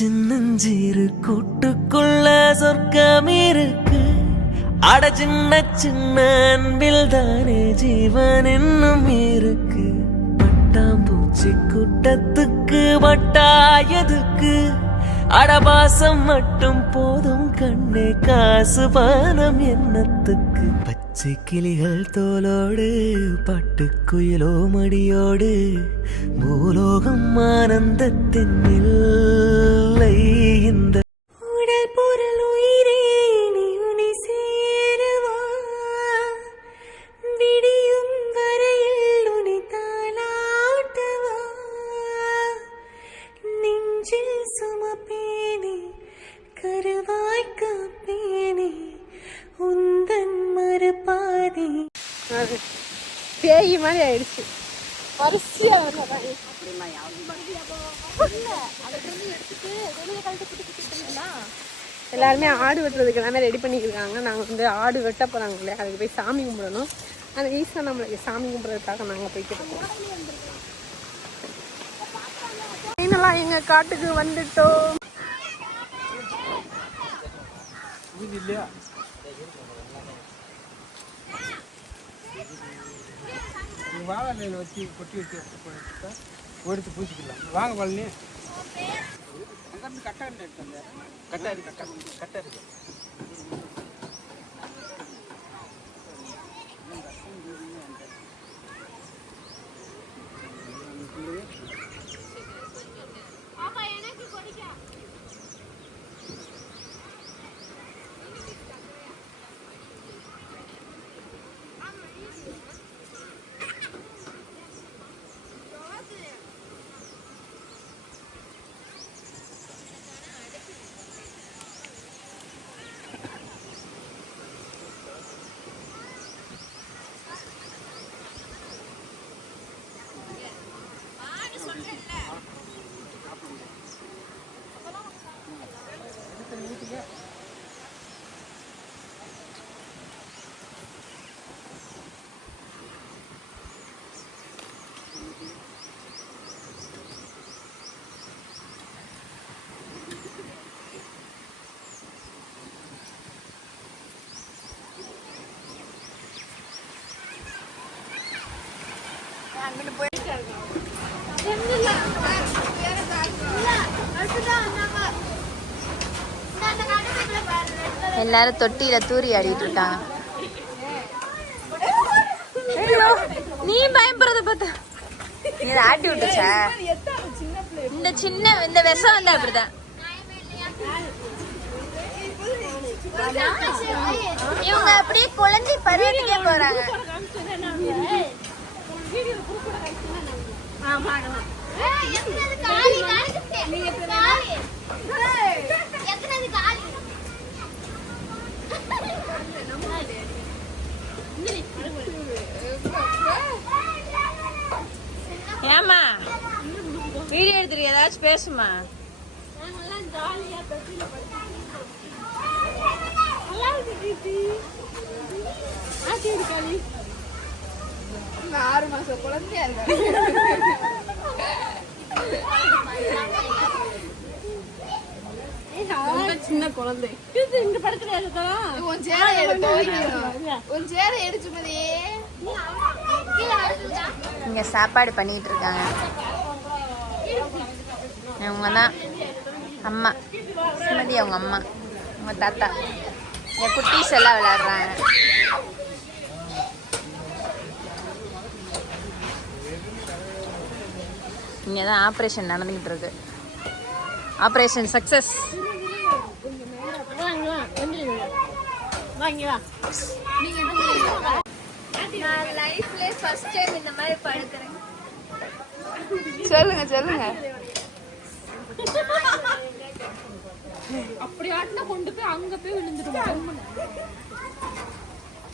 சின்னஞ்சீரு கூட்டுக்குள்ள சொர்க்கம் இருக்கு அட சின்ன சின்ன அன்பில் தானே ஜீவன் இன்னும் இருக்கு. பட்டாம்பூச்சி கூட்டத்துக்கு வட்டாயதுக்கு அடபாசம் மட்டும் போதும் கண்ணே காசு பானம் எண்ணத்துக்கு பச்சை கிளிகள் தோலோடு பட்டுக்குயிலோ மடியோடு பூலோகம் ஆனந்தத்தின் இல்லை இந்த உடல் பொருள் உயிரே நீ உனை சேரவா. விடியும் வரையில் உனை தாளாட்டவா. நெஞ்சில் சுமப்பேனே கருவாய் காப்பேனே உந்தன் மறுபாதை பேய் மாதிரி ஆயிடுச்சு. வரிசையா வரலாம் எல்லாருமே ஆடு வெட்டுறதுக்கு எல்லாமே ரெடி பண்ணியிருக்காங்க நாங்கள் வந்து ஆடு வெட்ட போகிறாங்க இல்லையா? அதுக்கு போய் சாமி கும்பிடணும். ஆனால் ஈஸியாக நம்மளுக்கு சாமி கும்பிட்றதுக்காக நாங்கள் போய்கிட்டு இருக்கோம் ஃபைனலாக எங்கள் காட்டுக்கு வந்துட்டோம். வாழையில வச்சு கொட்டி வச்சு எடுத்து பூசிக்கலாம். வாங்க பழனி அங்கிருந்து கட்டை எடுத்து கட்டை இருக்கு கட்டை கட்டை இருக்கு எல்லாரும் தொட்டியில தூரி ஆடிட்டு இருக்காங்க. நீ பயப்படுறத பார்த்தா நீ ஆட்டி விட்டுச்சா? இந்த சின்ன இந்த விஷம் வந்து அப்படிதான். இவங்க அப்படியே குழந்தை பருவத்துக்கே போறாங்க. ஏமா வீடியோ எடுத்துருக்க ஏதாச்சும் பேசுமா ஆறு மாசம் குழந்தையா இருக்காங்க. சின்ன குழந்தை. இந்த படத்துல உன் சேரை எடுத்து உன் சேரை எடுத்து மதியே இங்க சாப்பாடு பண்ணிட்டு இருக்காங்க. இவங்க தான் அம்மா. சுமதி அவங்க அம்மா. அவங்க தாத்தா. என் குட்டீஸ் எல்லாம் விளையாடுறாங்க. இங்கே தான் ஆப்ரேஷன் நடந்துக்கிட்டு இருக்கு ஆப்ரேஷன் சக்ஸஸ் நான் லைஃப்ல ஃபர்ஸ்ட் டைம் இந்த மாதிரி படுக்கிறேன். சொல்லுங்க சொல்லுங்க.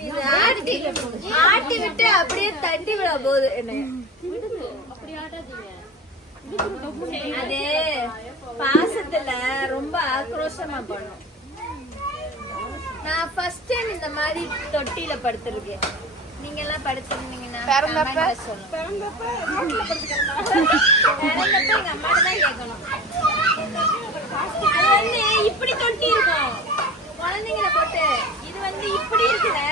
இது ஆட்டி ஆட்டி விட்டு அப்படியே தட்டி விட போகுது என்ன அது பாசத்துல ரொம்ப ஆக்ரோஷமா பண்ணும். நான் ஃபர்ஸ்ட் டைம் இந்த மாதிரி தொட்டில படுத்திருக்கேன். நீங்க எல்லாம் படுத்திருந்தீங்கன்னா பிறந்தப்ப பிறந்தப்ப எங்க அம்மா தான் கேட்கணும். இப்படி தொட்டி இருக்கும். குழந்தைங்களை போட்டு இது வந்து இப்படி இருக்குல்ல?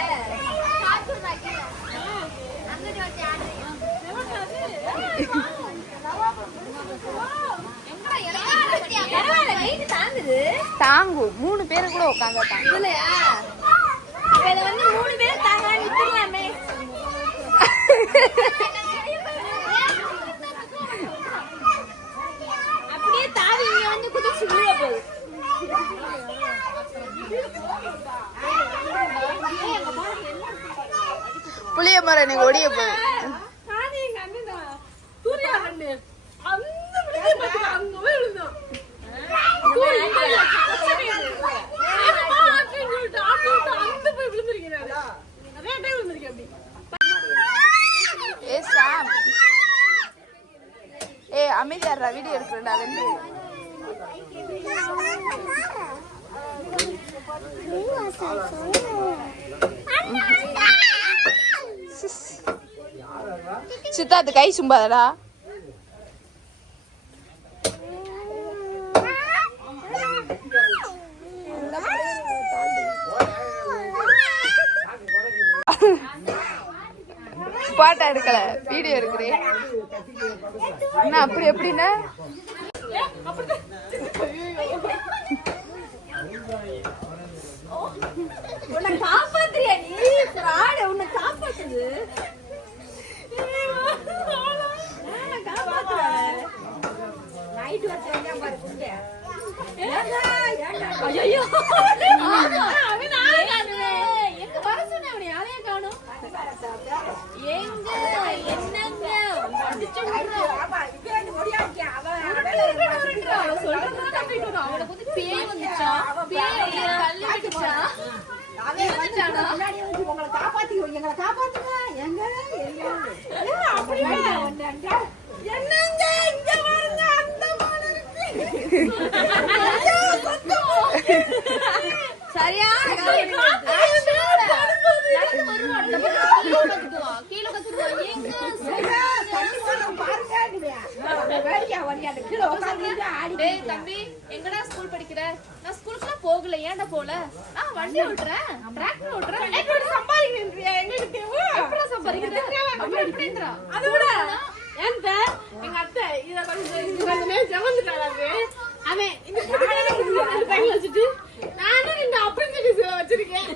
அந்த தாங்கும் மூணு பேரு கூட உட்காந்து இதுல வந்து மூணு பேர் தாங்க நிக்கலாமே அப்படியே தாவி இங்க வந்து குதிச்சு விழுக போகுது புளிய மரம் எனக்கு ஒடிய போகுது. சூர்யா அண்ணு. அந்த ஏ சாம். வீடியோ எடுக்கிறேன்டா வெந்து சித்தார்த்து கை சும்பாதடா. பாட்டா எடுக்கல. வீடியோ எடுக்கிறேன் என்ன அப்படி எப்படின்னா? உன்னை காப்பாத்துறியா நீ? fraud, உன்னை காப்பாத்துது. வச்சு பாரு குண்டை. ஏங்க, ஏங்க. ஐயையோ. ஆமா. ஏங்க, எங்க வர சொன்ன அவனை யாரையும் காணோம் எங்க என்னங்க அடிச்சு சொல்றதுதான் நம்பிட்டு வந்தான். அவனுக்கு வந்து பேய் வந்துச்சா பேய் கல்லு விட்டுச்சா வந்துட்டானா? என்னங்க இங்க பாருங்க அந்த மான் இருக்கு சரியா கத்துக்குவான் எங்க டேய் தம்பி எங்கடா ஸ்கூல் படிக்கிற? நான் ஸ்கூலுக்குலாம் போகல. ஏன்டா போல? நான் வண்டி ஓட்டுறேன் டிராக்டர் ஓட்டுறேன் எப்படி சம்பாதிக்கிறேன்றியா? எங்களுக்கு தேவை. அப்படி எப்படின்றா? அதை விட, ஏன்ட்ட, எங்க அத்தை இதை கொஞ்சம் செவந்துட்டாளாமே. அவன் இந்த வச்சுட்டு, நானும் வச்சிருக்கேன்.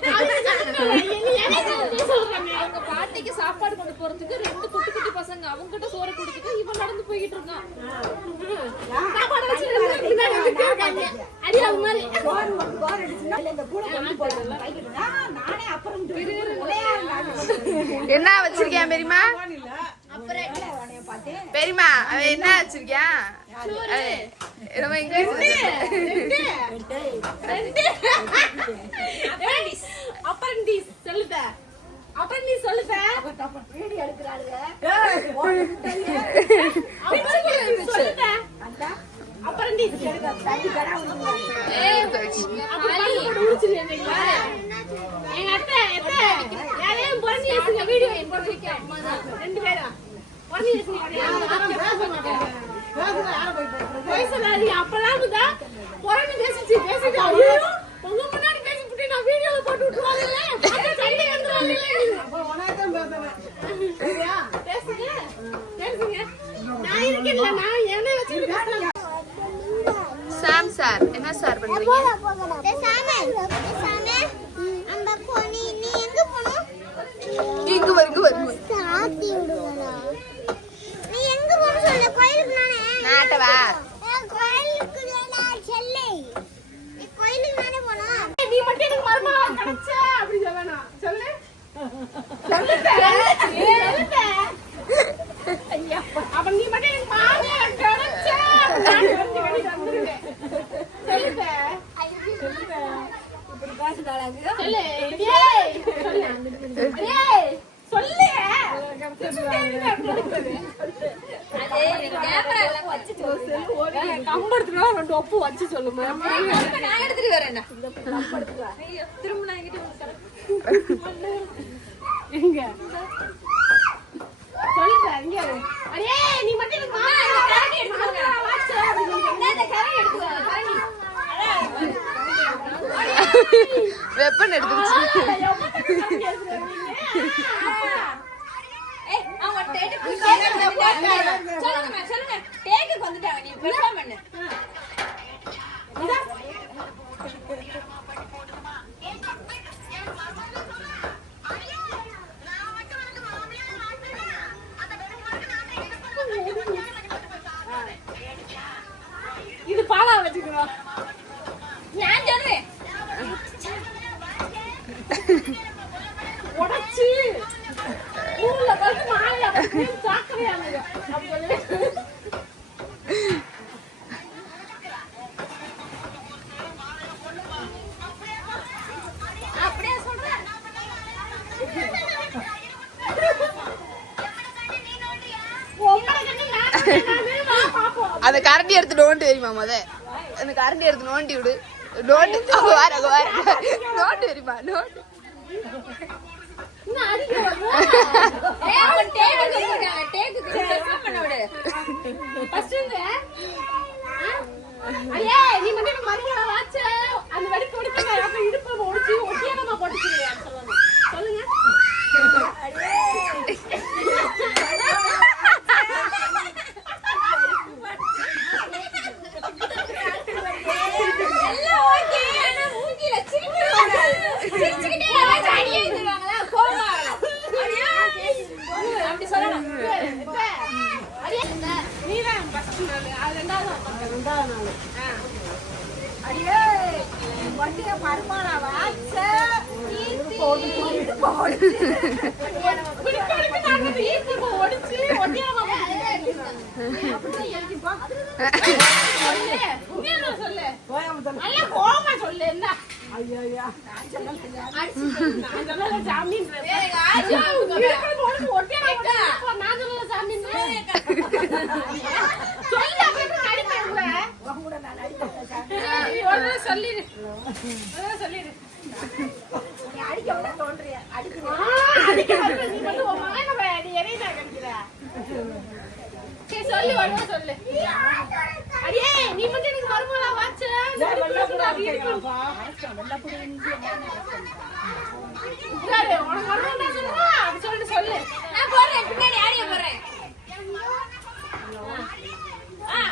அவங்க பாட்டிக்கு சாப்பாடு கொண்டு போறதுக்கு ரெண்டு குட்டி குட்டி பசங்க. அவங்க கிட்ட சோறு கொடுத்துட்டு இவன் நடந்து போய்கிட்டு இருக்கான். என்ன வச்சிருக்கியா பெரியமா பெரியமா அவன் என்ன வச்சிருக்கியான் அவன் என்னமோ இங்கிலீஷ் Apprentice, சொல்லுத. Apprentice சொல்லுத. Apprentice சொல்லுத. அப்புறம் அப்படி பண்ணி போட்டு எங்க அத்தை, யாரையும் பொறந்து ஏசுங்க, video ரெண்டு பேரும். பொறந்து ஏசுங்க, அப்பெல்லாம் இருந்தா பொறந்து பேசிச்சு, பேசிட்டு, ஐயோ, உங்க முன்னாடி பேசிப்புட்டு நான் வீடியோல போட்டு விட்டுருவாங்கல்ல? பார்த்தா சண்டை வந்துருவாங்கல்ல? சரியா? பேசுங்க. பேசுங்க. நான் இருக்கேன்ல, நான் என்னை வச்சுக்கிட்டு பேசலாம். சாம் சார் என்ன சார் பண்றீங்க இங்க வரு இங்க வரு நீ எங்க போன சொல்ல கோயிலுக்கு நானே நாட்டவா ஏன் கோயிலுக்கு நான் செல்லை நீ கோயிலுக்கு நானே போனோம் நீ மட்டும் எனக்கு மருமகளா கிடைச்ச அப்படி சொல்லணும். சொல்லு. சொல்லுத்த. சொல்லுத்த. அப்ப நீ மட்டும் எனக்கு மாமியா கிடைச்ச. நான் வந்து வெளியில வந்துருவேன். சொல்லுத்த. சொல்லு. டேய். சொல்லு. டேய். சொல்லு. கம்பெடுத்துனா ரெண்டு ஒப்பு வச்சு சொல்லுமா நான் எடுத்துட்டு வரேன் திரும்ப நான் என்கிட்ட எங்க சொல்லுங்க இங்க இரு. அடே நீ மட்டும் எனக்கு மாமா வெப்பன் எடுத்துருச்சு இது பாலா வச்சுக்கிறோம் அந்த கரண்டி எடுத்து நோண்டி தெரியுமா முத அந்த கரண்டி எடுத்து நோண்டி விடு. நோண்டு வார வார நோண்டு தெரியுமா நோண்டு. பண்ண விடு ஃபர்ஸ்ட் இந்த ஐயே நீ மட்டும் எனக்கு மறுபடியும் வாச்ச அந்த வடி கொடுத்து அப்ப இடுப்பு ஒடிச்சு ஒட்டியானமா போட்டுச்சியா சொல்லுங்க சொல்லுங்க எல்லாம் ஓகே ஆனா மூஞ்சில சிரிக்கக்கூடாது சிரிச்சுக்கிட்டே யாராச்சும் அடி எழுந்துருவாங்களா கோவமா வரும் அப்படியா அப்படி சொல்லணும் நீதான் ஃபர்ஸ்ட் நாள் அது ரெண்டாவது நாள் ரெண்டாவது நாள் ஒடிச்சு ஒட்டியானமா சொல்லு நல்ல கோவமா சொல்லு என்ன நான் சொல்லல ஜாமீன் இருக்கிறது ஒடிச்சு ஒட்டியானமா நான் சொல்லல ஜாமீன் சொல்லு அப்ப எப்படி நடிப்பேன் உங்களை? ஒரு தடவை சொல்லிடு சொல்லிடு ஆ, அடிக்க வந்து நீ வந்து உன் மகனை வே- நீ எதையும் நான் கடிக்கிற. சரி, சொல்லு ஒரு தடவை சொல்லு அடியே நீ மட்டும் எனக்கு மருமகளா வாச்ச உட்காரு உனக்கு மருமகள் தான் சொல்லுவா அப்படி சொல்லிட்டு சொல்லு நான் போடுறேன் பின்னாடி ஆடிய போடுறேன் ஆ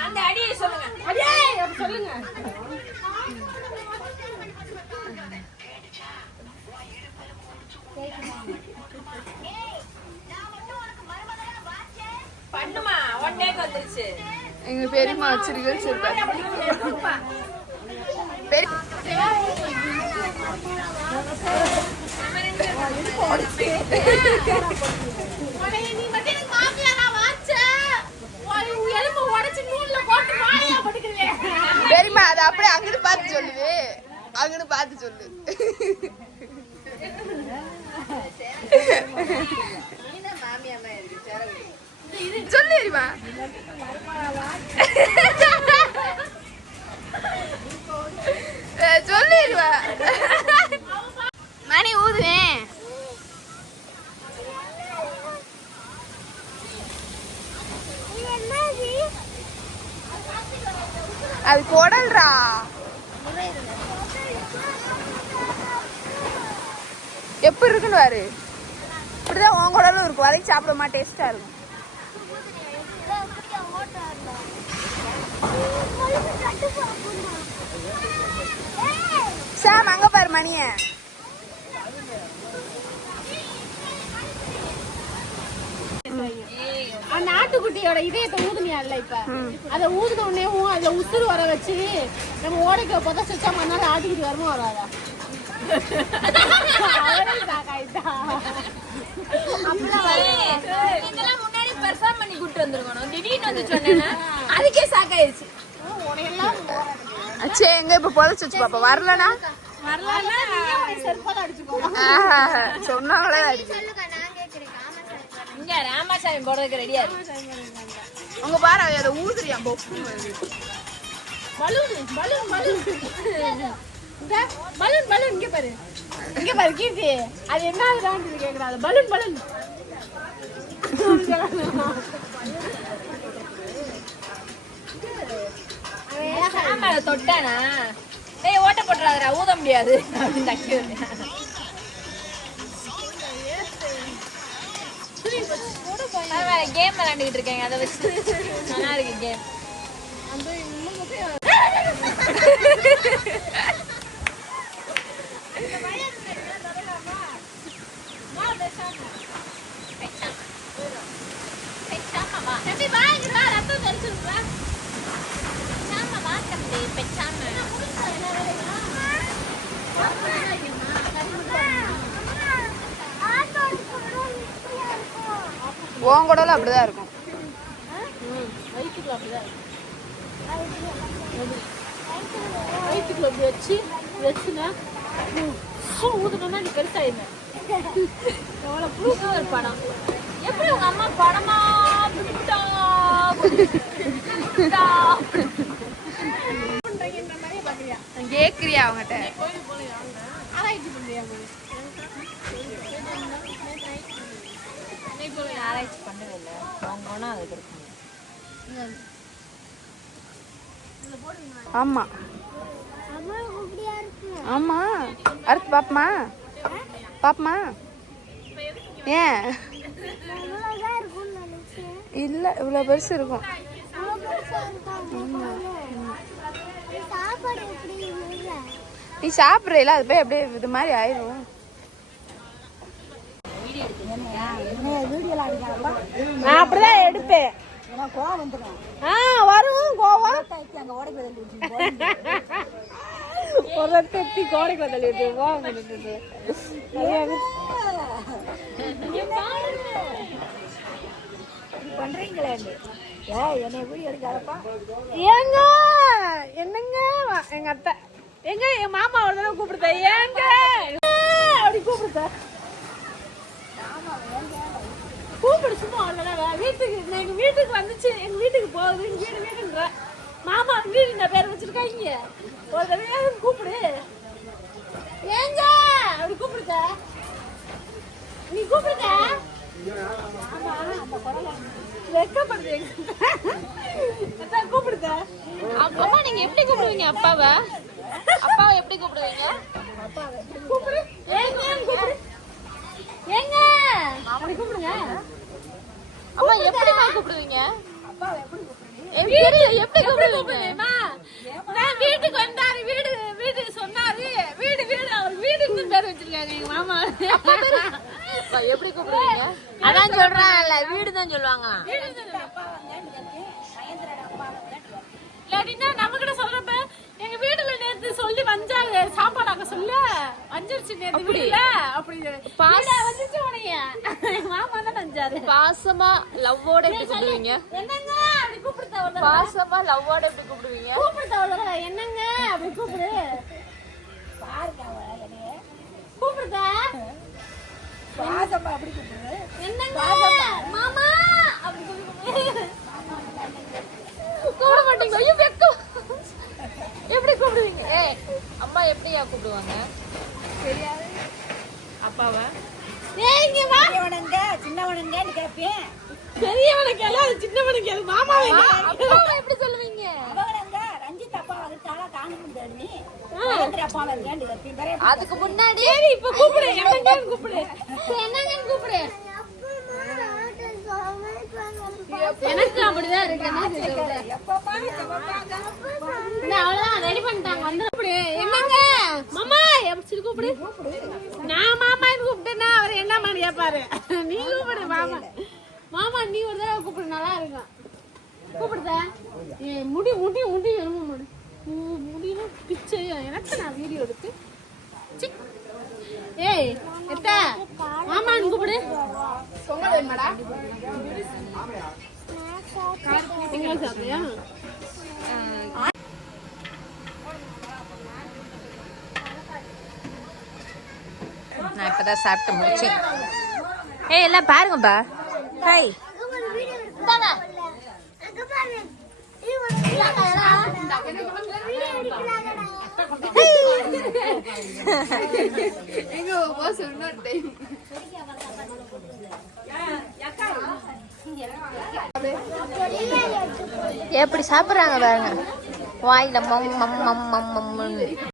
அந்த அடியை சொல்லுங்க அடியே அப்படி சொல்லுங்க பண்ணுமா ஒன் டேக் வந்துருச்சு எங்க பெரியம்மா வச்சிருக்கேன் சொல்லிட்டாங்க பெரியமா உன்னை அப்படியே அங்கிட்டு பார்த்து சொல்லுவே அங்கிட்டு பார்த்து சொல்லு. சொல்லு அது குடல்ரா எப்படி இருக்குன்னு பாரு. இப்படிதான் உன் குடலும் இருக்கும். வரைக்கும் சாப்பிட டேஸ்டா இருக்கும். சாம் அங்க பாரு மணியை. அந்த ஆட்டுக்குட்டியோட இதயத்தை ஊதுனியா இல்ல இப்ப? அத ஊதுன உடனேவும் அதுல உசுறு வர வச்சு நம்ம ஓடைக்கு புதைச்சு வச்சா மறுநாள் ஆட்டுக்குட்டி வரமா. வராதா முன்னாடி பெர்ஃபார்ம் பண்ணி கூட்டு வந்திருக்கணும். திடீர்னு வந்து சொன்னேன்னா அதுக்கே சாக்காயிருச்சு சே எங்க இப்ப வச்சு பாப்பா? வரலனா. சொன்னாங்களே இங்க ராமாசாமி போடுறதுக்கு ரெடியா இருக்கு. உங்க பாரு அதை ஊதுறியா பொப்பு பலூன் பலூன் பலூன். இந்த பலூன் பலூன் இங்க பாரு. இங்க பாரு கீர்த்தி. அது என்ன ஆகுதான்னு கேக்குறா அது பலூன். பலூன் தொட்டானா? ஏய் ஓட்ட போட்டுறாதடா ஊத முடியாது. அப்படின்னு தக்கி கேம் விளையாண்டுகிட்டு இருக்கேன் அதை வச்சு. நல்லா இருக்கு கேம் தம்பி வா இங்க வா ரத்தம் தெரிச்சிருக்கா சாமா வா தம்பி பெச்சாம உன் கூடலாம் அப்படிதான் இருக்கும். வயிற்றுக்குள்ள அப்படி வச்சு வச்சுனா ஊதுனா நீ பெருசாயிருந்த எவ்வளோ புதுசாக ஒரு படம். எப்படி உங்க அம்மா படமா கேக்குறியா அவங்ககிட்ட ஆராய்ச்சி பண்ணவே இல்லை அவங்க போனால் அதுக்கு கொடுக்கணும் ஆமா. அம்மா இப்படியா ஆமா. அடுத்து பாப்பமா? பாப்பமா? ஏன்? இவ்வளவுதான் இருக்கும்னு இல்ல இவ்வளவு பெருசு இருக்கும். நீ சாப்பிட்றீல அது போய் அப்படியே இது மாதிரி ஆயிரும். நான் அப்படிதான் எடுப்பேன். ஆ வரும் கோவம். ஒரு தட்டி கோடைக்குள்ள தள்ளி விட்டு கோவம் வந்துட்டு ஏங்க என்னங்க எங்க அத்தை. எங்க என் மாமா ஒரு தடவை கூப்பிடுத? ஏங்க அப்படி கூப்பிடுத? கூப்பிடு சும்மா அவ்வளோதான் வீட்டுக்கு நான் எங்க வீட்டுக்கு வந்துச்சு எங்க வீட்டுக்கு போகுது வீடு வீடுன்ற. மாமா வீடு இந்த பேர் வச்சிருக்காங்க? ஒரு தடவை கூப்பிடு. ஏங்க அப்படி கூப்பிடுத? நீ குரலை வெக்கப்படுது கூப்பிடுத? அம்மா நீங்க எப்படி கூப்பிடுவீங்க அப்பாவை? அப்பாவை எப்படி கூப்பிடுவீங்க? கூப்பிடு. ஏங்க கூப்பிடு. ஏங்க? அப்படி கூப்பிடுங்க. அம்மா எப்படிமா கூப்பிடுவீங்க? எப்படி எப்படி கூப்பிடுவீங்க? நான் வீட்டுக்கு வந்தாரு. வீடு வீடு சொன்னாரு. வீடு வீடு. அவர் வீடுன்னு பேர் வச்சிருக்காங்க எங்க மாமா. அப்பா, எப்படி கூப்பிடுவீங்க? அதான் சொல்றாங்கல்ல. வீடு தான் சொல்லுவாங்க இல்லாட்டினா நம்ம கிட்ட சொல்றப்ப எங்க வீடுல நேத்து சொல்லி வந்தாங்க. சாப்பாடு அங்க சொல்ல. வஞ்சிருச்சு நேத்து வீடுல அப்படி பாஸ்- வந்துச்சு உனைய. மாமா தான் வந்தாரு. பாசமா லவ்வோட எப்படி கூப்பிடுவீங்க? என்னங்க? அப்படி தடவை. பாசமா லவ்வோட எப்படி கூப்பிடுவீங்க? தடவை. என்னங்க? அப்படி கூப்பிடு. கூப்பிடுதா என்னங்க? மாமா! அப்படி கூப்பிடு. கூப்பிட மாட்டீங்க ஐயோ எப்படி கூப்பிடுவீங்க? ஏய் அம்மா எப்படியா கூப்பிடுவாங்க? அப்பாவை? ஏய் இங்க வா. சின்னவனுங்கன்னு கேட்பேன் பெரியவனுக்கு எல்லாம் அது சின்னவனுக்கு அது மாமாவே அப்பாவை எப்படி சொல்லுவீங்க? அவனுங்க ரஞ்சித் அப்பா வந்துட்டாலா காணும் பெரிய அதுக்கு முன்னாடி சரி இப்ப கூப்பிடு என்னங்க கூப்பிடு. என்னங்க கூப்பிடு. எனக்கு அப்படிதான் இருக்கு. அவ்வளவுதான். ரெடி பண்ணிட்டாங்க. வந்து என்னங்க? மாமா எப்படி கூப்பிடு. நான் மாமா கூப்பிட்டேன்னா அவர் என்ன மாதிரி கேட்பாரு நீ கூப்பிடு மாமா. மாமா நீ ஒரு தடவை கூப்பிடு. நல்லா இருக்கும். கூப்பிடுத? ஏ, முடி முடி முடி எலும்பு முடி. உ- பிச்சை எனக்கு நான் வீடியோ எடுத்து. ஏய் எத்த மாமான்னு கூப்பிடு. நீங்க சாப்பிட்டியா நான் இப்பதான் சாப்பிட்டு முடிச்சேன் ஏய் எல்லாம் பாருங்கப்பா ஹாய் எங்க போஸ் இன்னொரு டைம் எப்படி சாப்பிட்றாங்க பாருங்க. வாயில மம் மம் மம் மம் மம்னு.